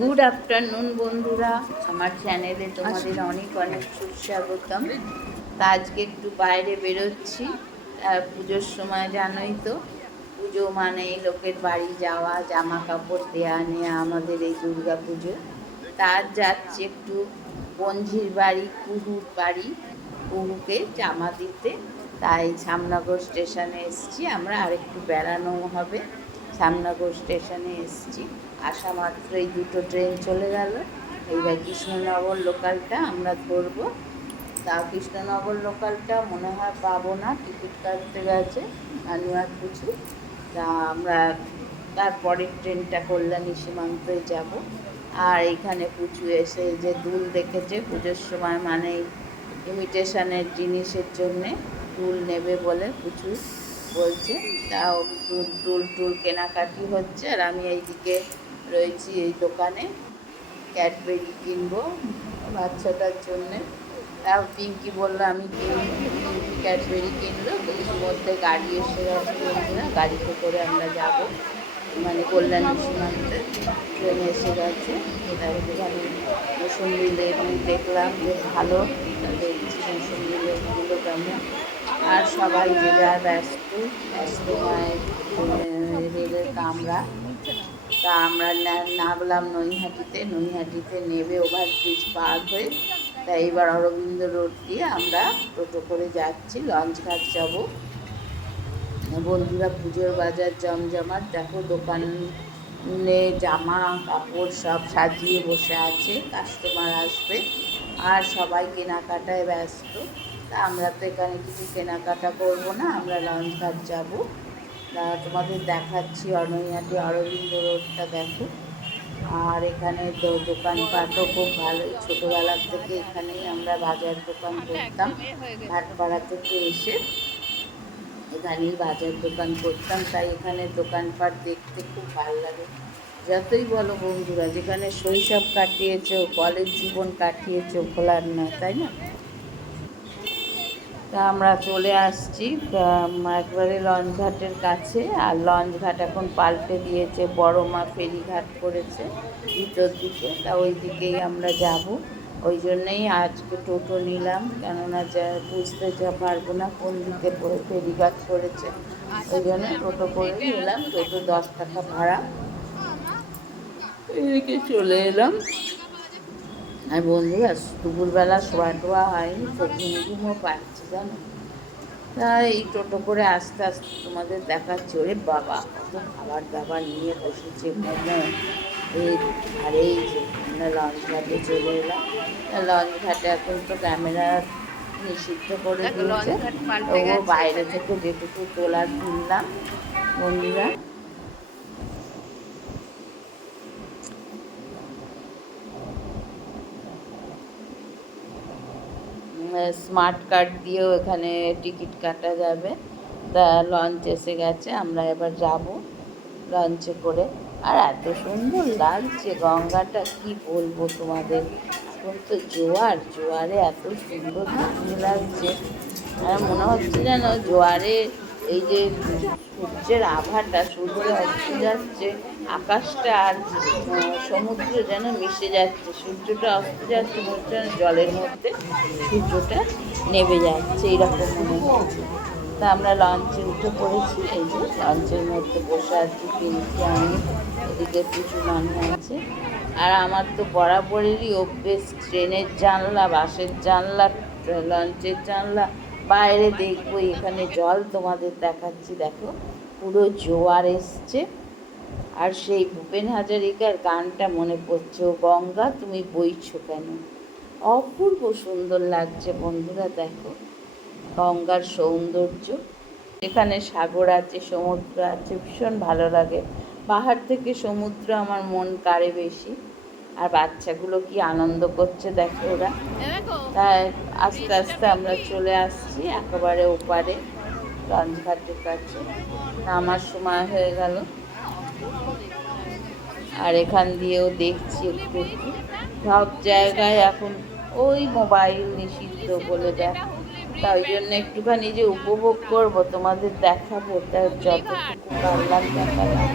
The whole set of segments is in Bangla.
গুড আফটারনুন বন্ধুরা। আমার চ্যানেলে তোমাদের অনেক অনেক সুস্বাগতম। তা আজকে একটু বাইরে বেরোচ্ছি। পুজোর সময় জানোই তো, পুজো মানে লোকের বাড়ি যাওয়া জামা কাপড় দেয়া নেওয়া আমাদের এই দুর্গা পুজো। তার যাচ্ছি একটু বঞ্ঝির বাড়ি, কুহুর বাড়ি। কুহুকে জামা দিতে। তাই শ্যামনগর স্টেশনে এসছি। আমরা আরেকটু বেড়ানো হবে। শ্যামনগর স্টেশনে এসছি। আসা মাত্র এই দুটো ট্রেন চলে গেল। এইবার কৃষ্ণনগর লোকালটা আমরা ধরবো। তা কৃষ্ণনগর লোকালটা মনে হয় পাবো না, টিকিট কাটতে গেছে আনুয়ার কিছু। তা আমরা তারপরের ট্রেনটা কল্যাণী সীমান্তে যাব। আর এখানে পুচু এসে যে দুল দেখেছে, পুজোর সময় মানে ইমিটেশনের জিনিসের জন্যে দুল নেবে বলে প্রচুর বলছে, তাও দুল দুল টুল কেনাকাটি হচ্ছে, আর আমি এইদিকে রয়েছি এই দোকানে ক্যাডবেরি কিনবো বাচ্চাটার জন্যে। তাও পিঙ্কি বলল, আমি কিনবো ক্যাডবেরি কিনলো এর মধ্যে গাড়ি এসে গেছে না গাড়িতে করে আমরা যাব। মানে কল্যাণী সীমান্তে ট্রেন এসে গেছে। তারপরে আমি লেবু দেখলাম যে ভালো। দেখছি মৌসুমি লেবুগুলো কেমন। আর সবাই যে যা ব্যস্ত ব্যস্ত রেলের কামরা। তা আমরা নামলাম নৈহাটিতে। নৈহাটিতে নেবে ওভারব্রিজ পার হয়ে তা এবার অরবিন্দ রোড দিয়ে আমরা টোটো করে যাচ্ছি লঞ্চঘাট যাব। বন্ধুরা, পুজোর বাজার জমজমাট, দেখো দোকানে জামা, কাপড় সব সাজিয়ে বসে আছে, কাস্টমার আসবে। আর সবাই কেনাকাটায় ব্যস্ত। তা আমরা তো এখানে কিছু কেনাকাটা করব না আমরা লঞ্চঘাট যাব। তা তোমাদের দেখাচ্ছি অনৈহাটি অরবিন্দ রোডটা দেখো। আর এখানে দোকানপাটও খুব ভালো ছোটোবেলার থেকে এখানেই আমরা বাজার দোকান করতাম ভাটপাড়া থেকে এসে এখানেই বাজার দোকান করতাম। তাই এখানে দোকানপাট দেখতে খুব ভালো লাগে। যতই বলো বন্ধুরা যেখানে শৈশব কাটিয়েছ কলেজ জীবন কাটিয়েছ ভোলার নয় তাই না? তা আমরা চলে আসছি একবারে লঞ্চঘাটের কাছে। আর লঞ্চঘাট এখন পাল্টে দিয়েছে, বড় মা ফেরিঘাট করেছে ভিতর দিকে। তা ওই দিকেই আমরা যাব। ওই জন্যেই আজকে টোটো নিলাম, কেননা যা বুঝতে যা পারব না কোন দিকে ফেরিঘাট করেছে। ওই জন্য টোটো করে নিলাম টোটো দশ টাকা ভাড়া। এদিকে চলে এলাম। আর বন্ধুরা দুপুরবেলা শোয়া টোয়া হয়নি তো ঘুম ঘুমও পাচ্ছি জানো? তা এই টোটো করে আস্তে আস্তে তোমাদের দেখাচ্ছি ওরে বাবা কত খাবার দাবার নিয়ে বসেছে মোমো এই আর এই যে আমরা লঞ্চ ঘাটে চলে এলাম। লঞ্চ ঘাটে এখন তো ক্যামেরা নিষিদ্ধ করে দিয়েছে। তবুও বাইরে থেকে যেটুকু তোলার তুললাম বন্ধুরা। স্মার্ট কার্ড দিয়েও এখানে টিকিট কাটা যাবে। তা লঞ্চ এসে গেছে, আমরা এবার যাব লঞ্চে করে। আর এত সুন্দর লাগছে, গঙ্গাটা কি বলব তোমাদের? এখন তো জোয়ার, জোয়ারে এত সুন্দর লাগছে। আর মনে হচ্ছে যেন জোয়ারে এই যে সূর্যের আভাটা সূর্য অস্ত যাচ্ছে। আকাশটা আর সমুদ্র যেন মিশে যাচ্ছে, সূর্যটা অস্ত যাচ্ছে যেন জলের মধ্যে সূর্যটা নেবে যাচ্ছে, এইরকম মনে হচ্ছে। তা আমরা লঞ্চে উঠে পড়েছি, এই যে লঞ্চের মধ্যে বসে আছি কিনছি আমি, এদিকে কিছু মানুষ আছে। আর আমার তো বরাবরেরই অভ্যেস, ট্রেনের জানলা, বাসের জানলা লঞ্চের জানলা, বাইরে দেখব, এখানে জল তোমাদের দেখাচ্ছি, দেখো, পুরো জোয়ার এসছে। আর সেই ভূপেন হাজারিকার গানটা মনে পড়ছে গঙ্গা, তুমি বইছো কেন? অপূর্ব সুন্দর লাগছে বন্ধুরা, দেখো। গঙ্গার সৌন্দর্য এখানে সাগর আছে, সমুদ্র আছে, ভীষণ ভালো লাগে। পাহাড় থেকে সমুদ্র আমার মন কাড়ে বেশি। আর বাচ্চাগুলো কি আনন্দ করছে, দেখো ওরা। তাই আস্তে আস্তে আমরা চলে আসছি একেবারে ওপারে লঞ্চঘাটের কাছে। নামার সময় হয়ে গেল। আর এখান দিয়েও দেখছি একটু সব জায়গায় এখন ওই মোবাইল নিষিদ্ধ বলে দেখ তা ওই জন্য একটুখানি যে উপভোগ করব তোমাদের দেখাবো তা যতটুকু পারলাম দেখালাম।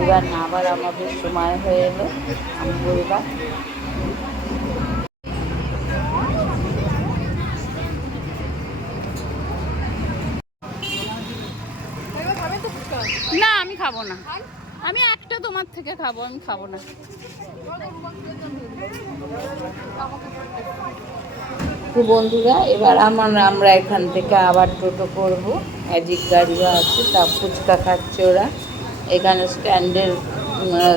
এবার না আবার আমাদের সময় হয়ে এলো। আমি এবার না আমি খাব না। আমি একটা তোমার থেকে খাব আমি খাব না। তো বন্ধুরা এবার আমার আমরা এখান থেকে আবার টোটো করব। ম্যাজিক গাড়িও আছে তা ফুচকা খাচ্ছে ওরা। এখানে স্ট্যান্ডের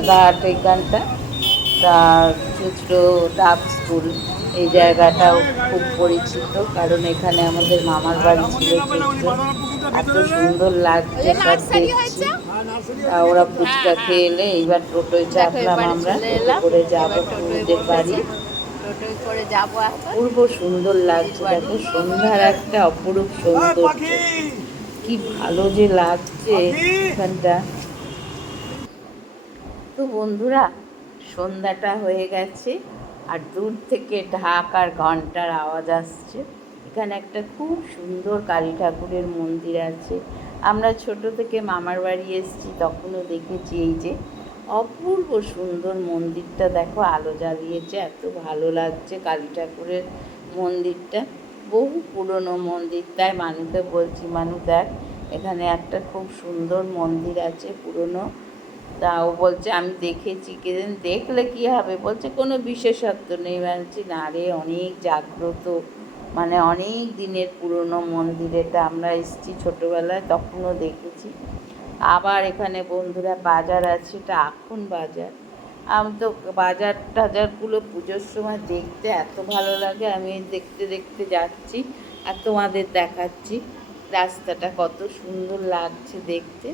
ঘাট এইখানটা তার খুচরো ডাব স্কুল এই জায়গাটাও খুব পরিচিত কারণ এখানে আমাদের মামার বাড়ি ছিল এত সুন্দর লাগছে সব দেখছি। তা ওরা ফুচকা খেয়ে এলে এইবার টোটোয় চাপলাম আমরা চলে টোটো এলাম। করে যাব এবার বাড়ি। করে যাব অপূর্ব সুন্দর লাগছে দেখো সন্ধ্যার একটা অপরূপ সৌন্দর্য। কি ভালো যে লাগছে এখানটা। তো বন্ধুরা সন্ধ্যাটা হয়ে গেছে আর দূর থেকে ঢাক আর ঘণ্টার আওয়াজ আসছে। এখানে একটা খুব সুন্দর কালী ঠাকুরের মন্দির আছে। আমরা ছোট থেকে মামার বাড়ি এসেছি, তখনও দেখেছি এই যে অপূর্ব সুন্দর মন্দিরটা। দেখো, আলো জ্বালিয়েছে, এত ভালো লাগছে কালী ঠাকুরের মন্দিরটা। বহু পুরনো মন্দির, তাই মানুষকে বলছি মানুষ দেখ, এখানে একটা খুব সুন্দর মন্দির আছে, পুরনো। তা ও বলছে, আমি দেখেছি, কেদিন দেখলে কি হবে? বলছে, কোনো বিশেষত্ব নেই। বলছি, না রে, অনেক জাগ্রত মানে অনেক দিনের পুরনো মন্দির, এটা আমরা এসেছি ছোটোবেলায়, তখনও দেখেছি। আবার এখানে বন্ধুরা বাজার আছে, এটা এখন বাজার। আমি তো বাজার টাজারগুলো পুজোর সময় দেখতে এত ভালো লাগে, আমি দেখতে দেখতে যাচ্ছি আর তোমাদের দেখাচ্ছি। রাস্তাটা কত সুন্দর লাগছে দেখতে।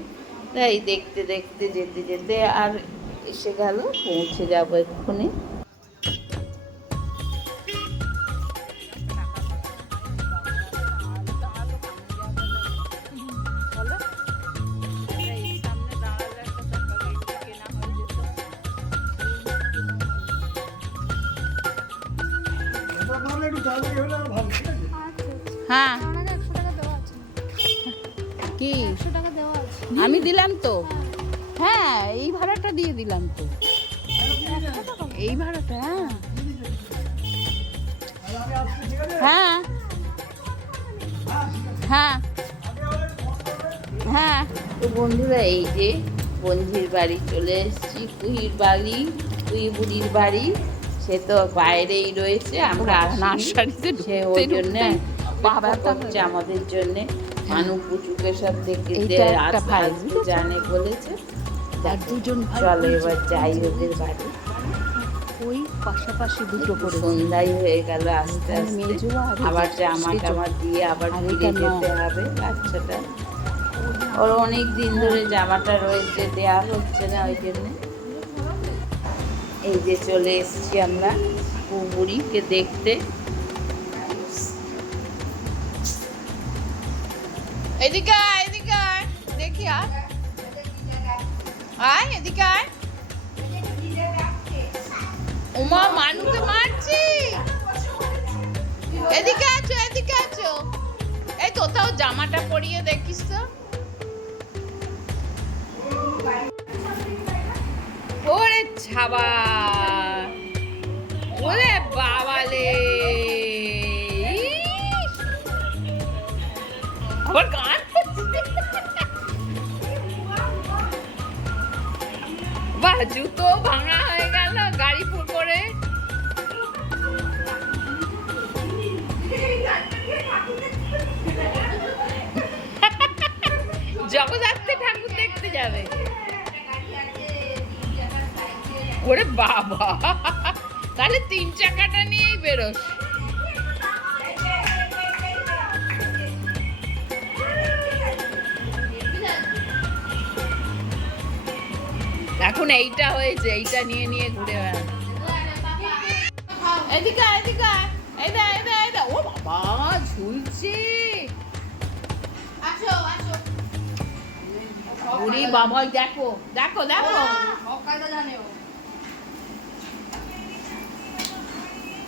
তাই দেখতে দেখতে, যেতে যেতে আর এসে গেল, পৌঁছে যাব এক্ষুনি। হ্যাঁ। কি? আমি দিলাম তো। হ্যাঁ এই ভাড়াটা দিয়ে দিলাম তো। এই ভাড়াটা হ্যাঁ। হ্যাঁ। হ্যাঁ। হ্যাঁ। তো বন্ধুরা এই যে বঞ্জির বাড়ি চলে এসেছি কুহির বাড়ি কুহি বুড়ির বাড়ি। সে তো বাইরেই রয়েছে আমরা। নার্সারিতে সে ওই জন্য বাবা করছে আমাদের জন্য। মানু পুচুকে সব দেখতে জানে বলেছে। আর দুজন চলো এবার যাই ওদের বাড়ি। ওই পাশাপাশি দুটো করে সন্ধ্যায় হয়ে গেল আস্তে আস্তে। আবার জামা টামা দিয়ে আবার ফিরে যেতে হবে বাচ্চাটা। ওর অনেক দিন ধরে জামাটা রয়েছে দেয়া হচ্ছে না ওই জন্য। এই যে চলে এসেছি আমরা বুড়িকে দেখতে। এদিকে এদিকে আয়। আয়, এদিকে উমা মারছি। এদিকে আছো এদিকে আছো। এই কোথাও জামাটা পরিয়ে দেখিস তো। ছাবা। ওরে বাবালে! আবার গান বাহ, জুতো ভাঙা হয়ে গেল, গাড়ি পুর করে জগদ্ধাত্রী ঠাকুর দেখতে যাবে। ওরে বাবা। তাহলে তিন চাকাটা নিয়েই বেরোস। এখন এইটা হয়েছে এইটা নিয়ে নিয়ে ঘুরে বেড়ান। এদিকে এদিকে এইদা ও বাবা ঝুলছে। বুড়ি বাবা দেখো দেখো দেখো।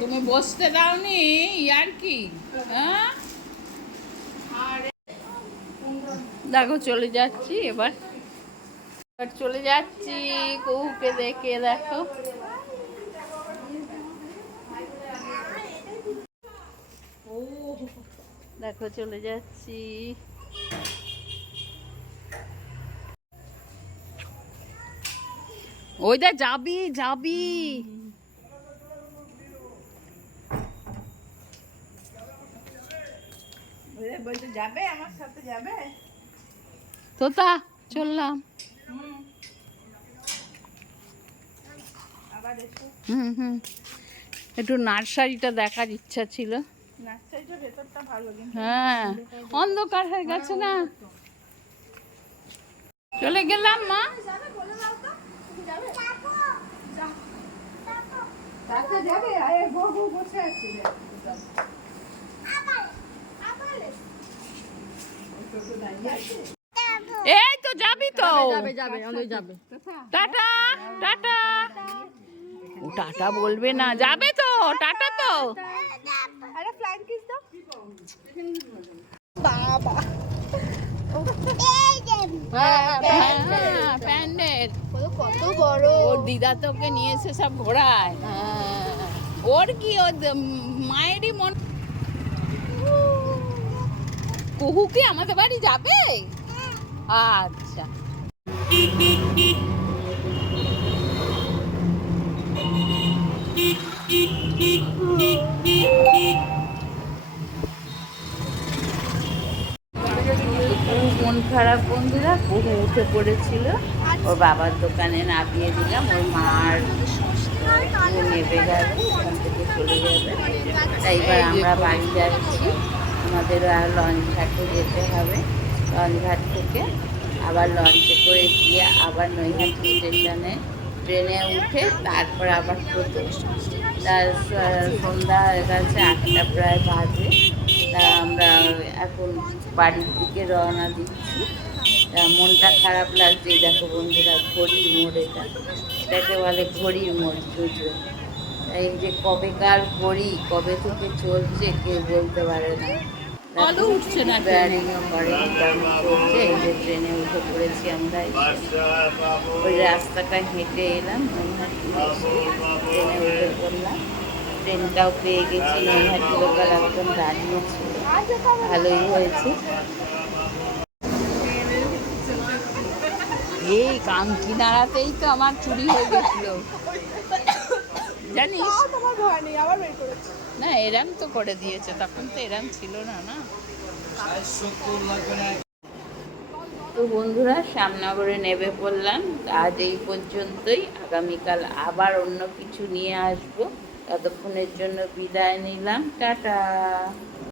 তুমি বসতে দাওনি, ইয়ার কি? হ্যাঁ? দেখো, চলে যাচ্ছি এবার। এবার চলে যাচ্ছি কুহুকে দেখে, দেখো। দেখো, চলে যাচ্ছি। ওই দা যাবি। যাবি যাবে আমার সাথে যাবে? তোতা চললাম। হুম। হুম একটু নার্সারিটা দেখার ইচ্ছা ছিল। নার্সারিটা ভেতরটা ভালো কিন্তু হ্যাঁ অন্ধকার হয়ে গেছে না। চলে গেলাম মা। রাস্তা যাবে আরে বউ বউ বসে আছে এই তো যাবি তো। যাবে যাবে যাবে। Tata tata. ও টাটা বলবে না যাবে তো টাটা তো। আরে ফ্লাইং কিস দাও। হ্যাঁ প্যান্ডেল কত বড় দিদা তোকে নিয়ে এসে সব ঘোরায় ওর কি ওর মায়েরই মন কুহু কি আমাদের বাড়ি যাবে আচ্ছা মন খারাপ বন্ধুরা বহু উঠে পড়েছিল। ওর বাবার দোকানে নামিয়ে দিলাম, ওর মার নেবে গেল ওখান থেকে চলে যাবে। তাই এবার আমরা বাড়ি যাচ্ছি। আমাদের আর লঞ্চ ঘাটে যেতে হবে। লঞ্চ ঘাট থেকে আবার লঞ্চে করে গিয়ে আবার নৈহাটি স্টেশনে ট্রেনে উঠে তারপর আবার তার সন্ধ্যা হয়ে গেছে আটটা প্রায় বাজে। তা আমরা এখন বাড়ির দিকে রওনা দিচ্ছি। মনটা খারাপ লাগছে দেখো বন্ধুরা ঘড়ির মোড় এটা। এটাকে বলে ঘড়ির মোড় বুঝবে এই যে কবেকার ঘড়ি কবে থেকে চলছে কেউ বলতে পারে না। আলো উঠছে না বেয়ারিংও করে চলছে এই যে ট্রেনে উঠে পড়েছি আমরা। ওই রাস্তাটা হেঁটে এলাম নৈহাটি ট্রেনে উঠে পড়লাম। ট্রেনটাও পেয়ে গেছি নৈহাটি লোকাল একদম দাঁড়িয়ে ছিল ভালোই হয়েছে। এই কাঙ্কি নাড়াতেই তো আমার চুরি হয়ে গেছিল। জানিস? না এরাম তো করে দিয়েছে তখন তো এরাম ছিল না না? তো বন্ধুরা শ্যামনগরে নেবে পড়লাম। আজ এই পর্যন্তই। আগামীকাল আবার অন্য কিছু নিয়ে আসব। ততক্ষণের জন্য বিদায় নিলাম। টাটা!